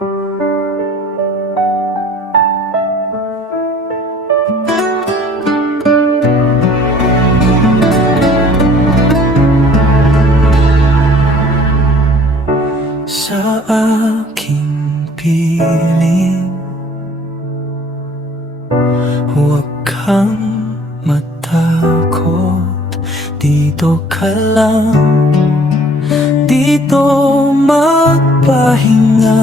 Sa aking piling, huwag kang matakot. Dito ka lang, dito magpahinga.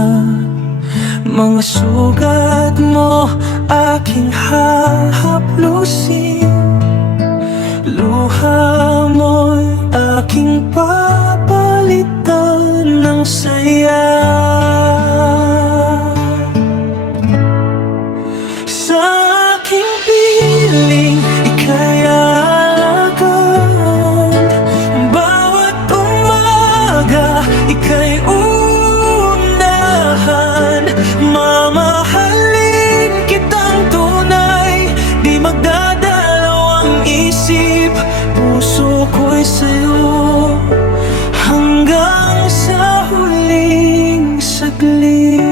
Mga sugat mo aking hahaplusin, luha mo'y aking papalitan ng saya. Sa aking piling, ika'y aalagaan. Bawat umaga, ika'y unahan. Mamahalin kitang tunay, di magdadalawang isip. Puso ko'y sa'yo hanggang sa huling saglit.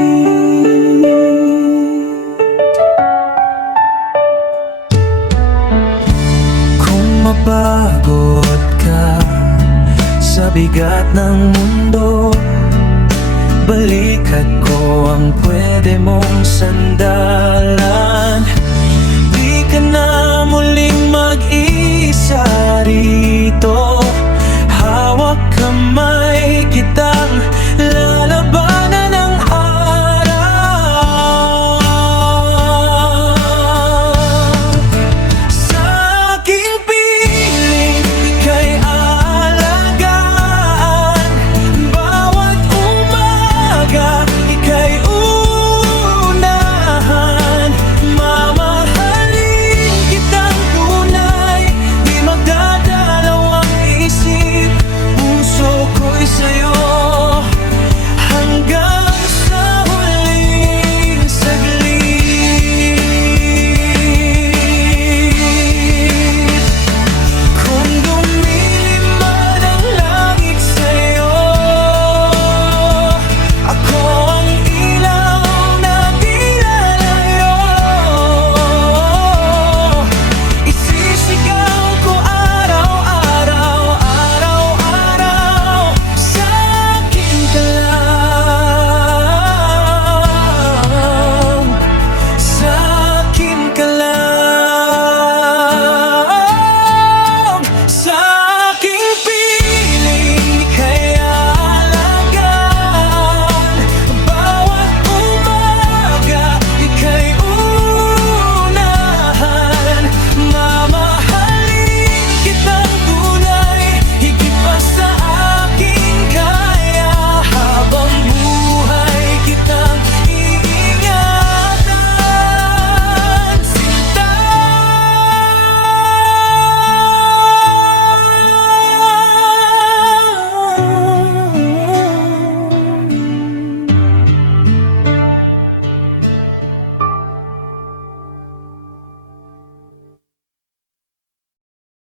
Kung mapagod ka sa bigat ng mundo, balikat ko ang pwede mong sandalan. Di ka na muling mag-isa rito.